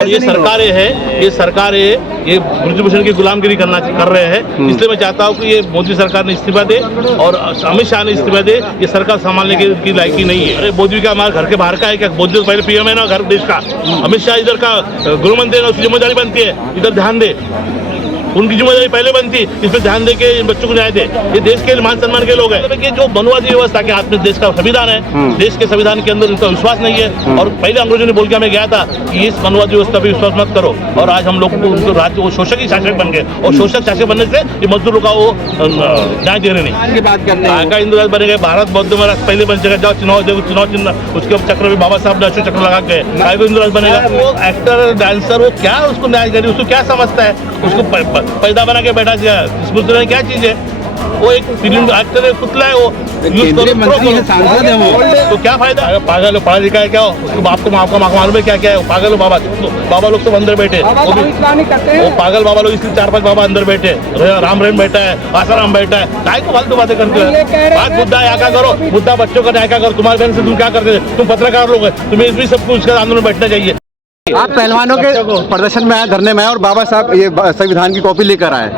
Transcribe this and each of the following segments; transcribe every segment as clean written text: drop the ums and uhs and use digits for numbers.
ये सरकार है ये ब्रिजभूषण की गुलामगिरी कर रहे हैं। इसलिए मैं चाहता हूँ कि ये मोदी सरकार ने इस्तीफा दे और अमित शाह ने इस्तीफा दे। ये सरकार संभालने की लायकी नहीं है। अरे मोदी का हमारे घर के बाहर का है क्या? मोदी पहले पीएम है ना घर देश का। अमित शाह इधर का गृहमंत्री है, उसकी जिम्मेदारी बनती है इधर ध्यान दे। उनकी जिम्मेदारी पहले बनती, इस पर ध्यान दे के बच्चों को न्याय दे। ये देश के मान सम्मान के लोग हैं कि जो मनुवादी व्यवस्था के हाथ में देश का संविधान है, देश के संविधान के अंदर उनका विश्वास नहीं है। और पहले अंग्रेजों ने बोल के हमें गया था कि इस मनुवादी व्यवस्था पे विश्वास मत करो। और आज हम लोग उनको राज्य वो शोषक ही शासक बन गए और शोषक शासक बनने से ये मजदूरों का वो न्याय दे रहे नहीं। बात करते हैं का इंदिरा बनेगा भारत बौद्ध महाराज पहले बन सके। जाओ चुनाव चिन्ह उसके चक्र में बाबा साहब ने अशोक चक्र लगा के को इंदिरा बनेगा। वो एक्टर डांसर वो क्या उसको न्याय करे? उसको क्या समझता है? उसको पैदा बना के बैठा दिया। इसमें क्या चीज है? वो एक फिल्म एक्टर है, पुतला है। वो केंद्रीय मंत्री है, सांसद है वो, तो क्या फायदा? पागल हो, पढ़ा लिखा है क्या? उसको बाप को मालूम है क्या क्या है? पागल हो बाबा लोग तो अंदर बैठे। वो पागल बाबा लोग इसलिए 4-5 बाबा अंदर बैठे। राम रहीम बैठा है, आसाराम बैठा है। काय को फालतू बातें करते हो? बात मुद्दा यहाँ क्या करो, मुद्दा बच्चों का न्याय क्या करो। तुम्हारे बहन से तुम क्या करते? तुम पत्रकार लोग हैं, तुम्हें भी सबको उसका आंदोलन बैठना चाहिए। आप पहलवानों के प्रदर्शन में आए, धरने में आए और बाबा साहब ये संविधान की कॉपी लेकर आए,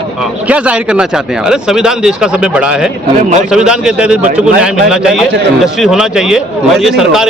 क्या जाहिर करना चाहते हैं आप? अरे संविधान देश का सबसे बड़ा है और संविधान के तहत बच्चों को न्याय मिलना चाहिए, जस्टिस होना चाहिए। और ये सरकार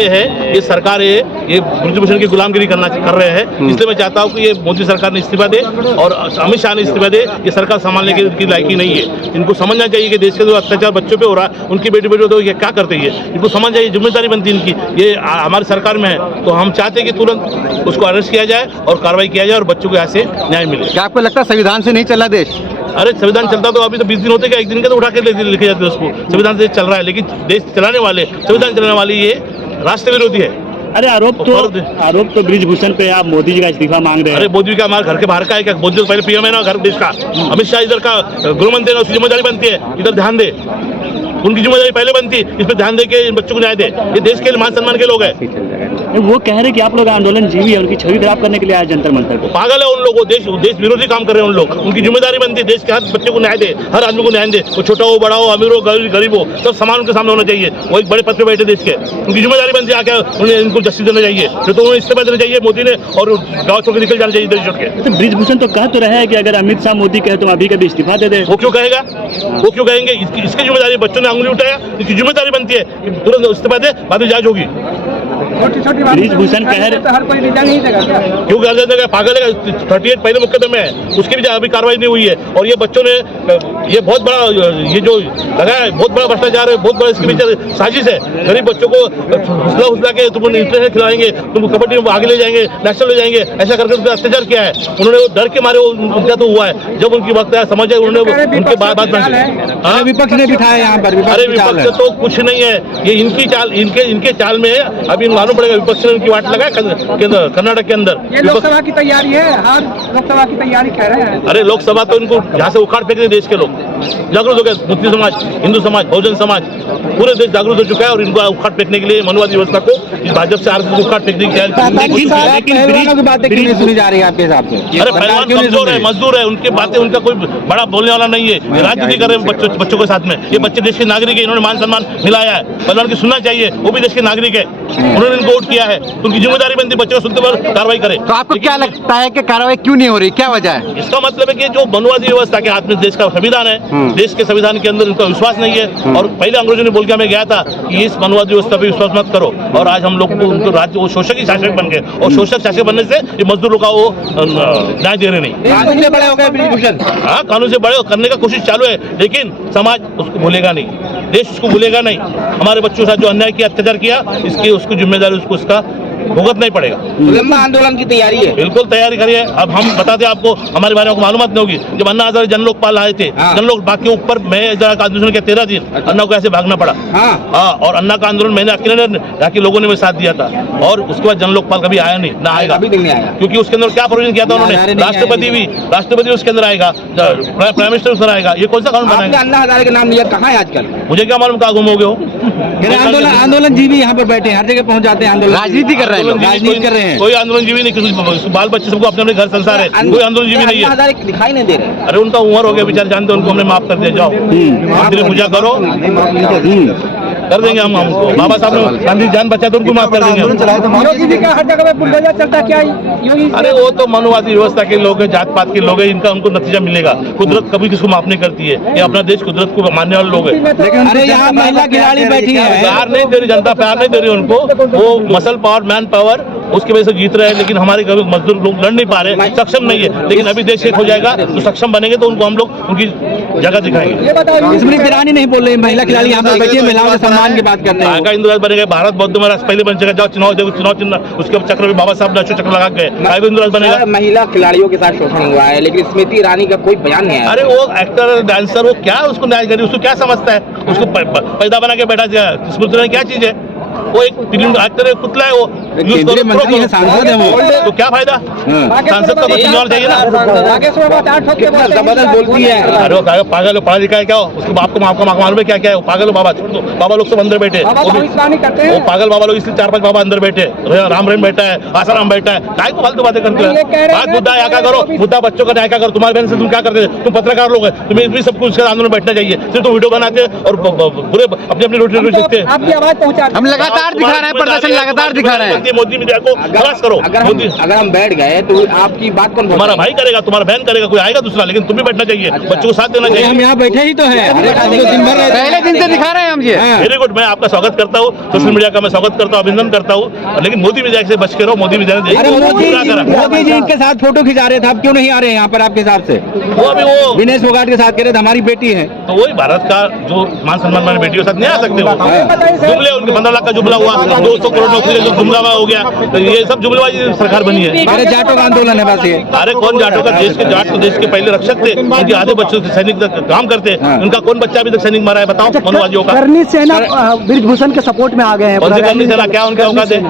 है ये ब्रिजभूषण की गुलामगिरी कर रहे हैं। इसलिए मैं चाहता हूँ कि ये मोदी सरकार ने इस्तीफा दे और अमित शाह ने इस्तीफा दे। ये सरकार संभालने की लायकी नहीं है। इनको समझना चाहिए कि देश के जो अत्याचार बच्चों पे हो रहा है, उनकी बेटी तो ये क्या करते हैं, इनको समझ चाहिए। जिम्मेदारी बनती है इनकी। ये हमारी सरकार में है तो हम चाहते हैं कि तुरंत उसको अरेस्ट किया जाए और कार्रवाई किया जाए और बच्चों को यहाँ से न्याय मिले। क्या आपको लगता है संविधान से नहीं चला देश? अरे संविधान चलता तो अभी तो 20 दिन होते क्या? एक दिन का तो उठा के लेके जाते उसको। संविधान से चल रहा है, लेकिन देश चलाने वाले संविधान चलाने वाले ये राष्ट्र विरोधी है। अरे आरोप तो ब्रिजभूषण पे आप मोदी जी का इस्तीफा मांग रहे हैं। अरे मोदी का हमारे घर के बाहर का है क्या? मोदी पहले पीएम है ना घर देश का। अमित शाह इधर का गृहमंत्री है, उसकी जिम्मेदारी बनती है इधर ध्यान दे। उनकी जिम्मेदारी पहले बनती, इस पर ध्यान दे के बच्चों को न्याय दे। ये देश के मान सम्मान के लोग हैं। वो कह रहे हैं कि आप लोग आंदोलन जीवी है, उनकी छवि खराब करने के लिए आए जंतर मंतर पे। पागल है उन लोगों, देश विरोधी काम कर रहे हैं उन लोग। उनकी जिम्मेदारी बनती है देश के हर बच्चे को न्याय दे, हर आदमी को न्याय दे। वो छोटा हो बड़ा हो, अमीर हो गरीब हो, सब समान उनके सामने होना चाहिए। वो एक बड़े पद पे बैठे देश के, उनकी जिम्मेदारी बनती है आके उन्हें इनको जस्टिस देना चाहिए। तो उन्हें इस्तीफा देना चाहिए मोदी ने और गाँव छोड़ के निकल जाना चाहिए देश छोड़ के। तो ब्रिजभूषण तो कह तो रहे हैं कि अगर अमित शाह मोदी कहे तो अभी कभी इस्तीफा दे दे। वो क्यों कहेगा? वो क्यों कहेंगे? इसकी जिम्मेदारी बच्चों ने अंगुली उठाया, इसकी जिम्मेदारी बनती है कि तुरंत इस्तीफा दे, बाद में जांच होगी। ब्रिजभूषण कह रहे हर कोई रिजा नहीं देगा क्या? क्यों कर देगा? पागल है। 38 पहले मुकदमे है, उसकी भी अभी कार्रवाई नहीं हुई है। और ये बच्चों ने ये बहुत बड़ा ये जो लगाया है, बहुत बड़ा भ्रष्टाचार है, बहुत बड़ा इसके पीछे साजिश है। गरीब बच्चों को हुसला के तुम इंटरनेशनल खिलाएंगे, तुम कबड्डी में आगे ले जाएंगे, नेशनल ले जाएंगे, ऐसा करके अत्याचार किया है उन्होंने। वो डर के मारे उनका तो हुआ है। जब उनकी वक्त आया समझ आए उन्होंने उनके बात विपक्ष ने बिठाया यहाँ पर। अरे विपक्ष तो कुछ नहीं है, ये इनकी चाल, इनके चाल में है। अभी मालूम पड़ेगा विपक्ष ने उनकी वाट लगाया कर्नाटक के अंदर। ये लोकसभा की तैयारी है, हर लोकसभा की तैयारी कह रहे हैं। अरे लोकसभा तो इनको यहाँ से उखाड़ फेंकने देश के लोग जागरूक हो गए। मुस्लिम समाज, हिंदू समाज, बहुजन समाज, पूरे देश जागरूक हो चुका है और इनको उखाड़ फेंकने के लिए मनुवादी व्यवस्था को इस भाजपा से आरएसएस उखाड़ फेंकने की बातें सुनी जा रही है आपके हिसाब से? अरे पहलवान कमजोर है, मजदूर है, उनकी बातें उनका कोई बड़ा बोलने वाला नहीं है। राजनीति कर रहे हैं बच्चों के साथ में। ये बच्चे देश के नागरिक है, इन्होंने मान सम्मान मिलाया है। पहलवान की सुनना चाहिए, वो भी देश के नागरिक है, उन्होंने इनको वोट किया है, उनकी जिम्मेदारी बनती है बच्चों को सुनते पर कार्रवाई करे। तो आपको क्या लगता है कि कार्रवाई क्यों नहीं हो रही, क्या वजह है? इसका मतलब है कि जो मनुवादी व्यवस्था के हाथ में देश का संविधान है, देश के संविधान के अंदर उनका विश्वास नहीं है। और पहले अंग्रेजों ने बोल के हमें गया था कि इस मनुवादी व्यवस्था पे विश्वास मत करो। और आज हम लोग उनको राज्य वो शोषक ही शासक बन गए और शोषक शासक बनने से ये मजदूरों का वो न्याय दे रहे नहीं। कानून से बड़े हो गए ब्रिजभूषण। हाँ, कानून से बड़े करने का कोशिश चालू है, लेकिन समाज उसको भूलेगा नहीं, देश उसको भूलेगा नहीं। हमारे बच्चों के साथ जो अन्याय किया, अत्याचार किया, इसकी उसको जिम्मेदारी उसको इसका भुगतना ही पड़ेगा। लंबा आंदोलन की तैयारी है? बिल्कुल तैयारी करिए। अब हम बताते आपको, हमारे बारे में मालूम नहीं होगी। जब अन्ना हजारे जन लोकपाल आए थे, जन लोक बाकी ऊपर मैं आंदोलन के 13 दिन अन्ना को ऐसे भागना पड़ा। हाँ, और अन्ना का आंदोलन मैंने अकेले बाकी लोगों ने भी साथ दिया था। और उसके बाद जन लोकपाल कभी आया नहीं, ना आएगा, क्योंकि उसके अंदर क्या प्रोविजन किया था उन्होंने? राष्ट्रपति उसके अंदर आएगा, प्राइम मिनिस्टर उसमें आएगा। ये कौन सा कानून बनाएगा? अन्ना हजारे का नाम लिया, कहाँ है आजकल? मुझे क्या मालूम कहाँ गुम हो गए हो? आंदोलन जीवी यहाँ पर बैठे, हर जगह पहुँच जाते हैं, आंदोलन राजनीति कर रहे हैं, राजनीति कर रहे हैं। कोई आंदोलन जीवी नहीं, किसी बाल बच्चे सबको अपने अपने घर संसार है, कोई आंदोलन जीवी नहीं है। दिखाई नहीं दे रहे। अरे उनका उम्र हो गया बेचारे, जानते उनको हमने माफ कर दिया। जाओ मंदिर पूजा करो। कर देंगे हम हमको बाबा साहब ने गांधी जान बचा तो उनको माफ कर देंगे हम। योगी जी का हर जगह पे बुलडोजर चलता, क्या योगी? अरे वो तो मनुवादी व्यवस्था के लोग हैं, जात पात के लोग हैं, इनका उनको नतीजा मिलेगा। कुदरत कभी किसको माफ नहीं करती है, ये अपना देश कुदरत को मानने वाले लोग हैं। लेकिन अरे यहाँ महिला खिलाड़ी बैठी है, प्यार नहीं दे रही जनता, प्यार नहीं दे रही उनको। वो मसल पावर, मैन पावर, उसकी वजह से जीत रहे हैं। लेकिन हमारे कभी मजदूर लोग लड़ नहीं पा रहे, सक्षम नहीं है। लेकिन अभी देश एक हो जाएगा तो सक्षम बनेंगे तो उनको हम लोग उनकी जगह दिखाएंगे। ये बताओ, स्मृति ईरानी नहीं बोल रही, महिला खिलाड़ी यहाँ पर बैठी है, महिलाओं के सम्मान की बात करते हैं। आएगा इंदिरा बनेगा, भारत बौद्ध महाराज पहले बन जाएगा। जाओ चुनाव देखो, चुनाव चिन्ह उसके चक्र में बाबा साहब ने अशोक चक्र लगा गए, आएगा इंदिरा बनेगा। महिला खिलाड़ियों के साथ शोषण हुआ है, लेकिन स्मृति ईरानी का कोई बयान नहीं आया। अरे वो एक्टर डांसर, वो क्या उसको न्याय करी, उसको क्या समझता है? उसको पैदा बना के बैठा दिया। स्मृति ईरानी क्या चीज है? वो एक फिल्म एक्टर है, पुतला है वो। केंद्रीय मंत्री है, सांसद है वो। तो क्या फायदा? सांसद का बच्चे और चाहिए ना। बागेश्वर में 4 ठोक के बोलते हैं। जबरदस्त बोलती है। अरे वो पागल हो, पढ़ा लिखा है क्या हो? उसके बाप को आपको मालूम है क्या क्या है? वो पागल हो बाबा, छोड़ दो। बाबा लोग सब अंदर बैठे, बाबा वो तो भी- इस्लामी करते वो हैं। पागल बाबा लोग, इसलिए 4-5 बाबा अंदर बैठे। राम रहीम बैठा है, आसाराम बैठा है, काय को फालतू बातें करते नहीं, ये कह हैं? रहे बात हैं मुद्दा या क्या करो, मुद्दा बच्चों का न्याय क्या करो। तुम्हारे बहन से तुम क्या करते थे? तुम पत्रकार लोग हैं, तुम्हें भी सब कुछ उसके आंदोलन में बैठना चाहिए। सिर्फ तुम वीडियो बनाते और पूरे अपनी अपनी रोटी रोटी सीखते हैं। आपकी आवाज पहुंचा, हम लगातार दिखा रहे हैं, प्रदर्शन लगातार दिखा रहे हैं। मोदी मीडिया को खलास करो। मोदी अगर हम बैठ गए तो आपकी बात कौन तुम्हारा भाई करेगा, तुम्हारा बहन करेगा, कोई आएगा दूसरा, लेकिन तुम्हें बैठना चाहिए, बच्चों को साथ देना हम चाहिए। यहाँ बैठे ही तो है, दिन भर पहले दिन से दिखा रहे हैं हम ये। वेरी गुड, मैं आपका स्वागत करता हूँ, सोशल मीडिया का मैं स्वागत करता हूँ, अभिनंदन करता हूँ। लेकिन मोदी मीडिया से बच के रहो। मोदी मीडिया ने अरे मोदी करा, जी इनके साथ फोटो खिंचा रहे थे, आप क्यों नहीं आ रहे हैं यहाँ पर आपके हिसाब से? वो अभी वो विनेश फोगाट के साथ कह रहे थे हमारी बेटी है। तो वही भारत का जो मान सम्मान वाली बेटियों के साथ नहीं आ सकते वो जुमले, उनके 15 लाख का जुमला हुआ, 200 करोड़ नौकरी का जो जुमला हो गया, तो ये सब जुमलेबाजी सरकार बनी है। अरे जाटों का आंदोलन है बस ये। अरे कौन जाटों का? देश के जाट तो देश के पहले रक्षक थे, उनके आधे बच्चों से सैनिक काम करते हैं। उनका कौन बच्चा अभी तक सैनिक मारा है? बताओ मनुवादियों का। करनी सेना ब्रिजभूषण के सपोर्ट में आ गए हैं। कौन सी करनी सेना? क्या उनके औकात है?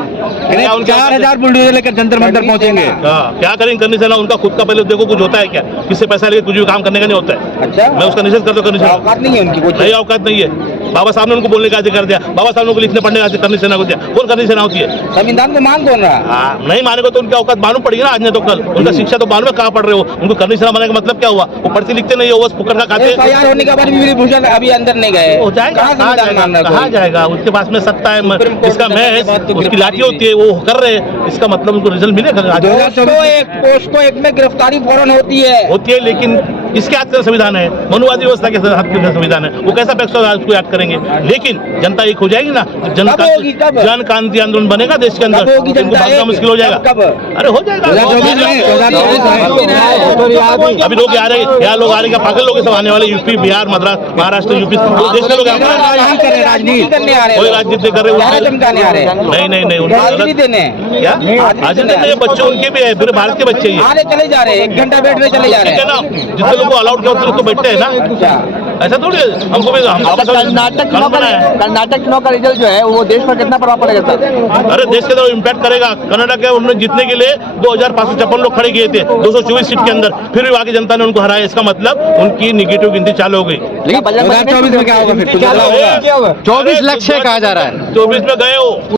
क्या उनके 4000 बुलडोजर लेकर जंतर मंतर पहुंचेंगे। क्या करेंगे करनी सेना? उनका खुद का पहले देखो कुछ होता है क्या? किससे पैसा लेके कुछ भी काम करने का नहीं होता है। अच्छा, मैं उसका निषेध करता हूँ। करनी सेना औकात नहीं है उनकी कुछ। नहीं, औकात नहीं है। बाबा साहब ने उनको बोलने का अधिकार दिया, बाबा साहब ने उनको लिखने पढ़ने का करनी सेना को दिया। कौन करनी सेना होती है? संविधान को मान कौन रहा? नहीं मानेगा तो उनकी औकात मालूम पड़ेगी ना आज नहीं तो कल। उनका शिक्षा तो मालूम है कहाँ पढ़ रहे हो। उनको करनी सेना बनाने का मतलब क्या हुआ? वो पढ़ते लिखते नहीं हो, बस फुकर का खाते। FIR होने के बाद भी ब्रिजभूषण अभी अंदर नहीं गए। हो जाएगा, कहाँ संविधान मान रहा है कहाँ कोई? जाएगा? उसके पास में सत्ता है, सुप्रीम कोर्ट इसका में मैं जाने के बाद तो उसकी गिरफ्तारी लाठी होती है, वो कर रहे हैं। इसका मतलब उनको रिजल्ट मिलेगा। पोस्को एक में गिरफ्तारी फौरन होती है। होती है, लेकिन किसके हाथ से संविधान है? मनुवादी व्यवस्था के हाथ से संविधान है। वो कैसा पैक्स उसको याद करेंगे? लेकिन जनता एक हो जाएगी ना, कब होगी? कब? जन क्रांति आंदोलन बनेगा देश के अंदर, कब होगी इनको जनता भागना एक? मुश्किल हो जाएगा। कब? अरे हो जाएगा। 2024 में। अभी लोग आ रहे हैं, यहाँ लोग आ रहे हैं, क्या पागल लोग सब आने वाले? यूपी, बिहार, मद्रास, महाराष्ट्र, यूपी, देश के लोग आ रहे हैं। राजनीति कर रहे हैं, राजनीति करने आ रहे कोई हैं। राजनीति कर रहे नारे चमकाने आ रहे हैं। नहीं नहीं नहीं, उनको राजनीति गलत- देने क्या आज नहीं, बच्चे उनके भी है, पूरे भारत के बच्चे ही है। आने चले जा रहे हैं, 1 घंटा बैठ रहे चले जा रहे ठीक है हैं। ना, जितने लोग को अलाउड किया उतने लोग तो बैठते हैं ना। ऐसा थोड़ी है, हमको भी हम कर्नाटक चुनाव का रिजल्ट जो है वो देश पर कितना प्रभाव पड़ेगा सर? अरे देश के अंदर इम्पैक्ट करेगा। कर्नाटक के उन्होंने जीतने के लिए 2556 लोग खड़े किए थे 224 सीट के अंदर, फिर भी वहाँ की जनता ने उनको हराया। इसका मतलब उनकी निगेटिव गिनती चालू हो गई। लेकिन 2024 में क्या होगा फिर? 24 24 लक्ष्य कहा जा रहा है। 24 में गए हो।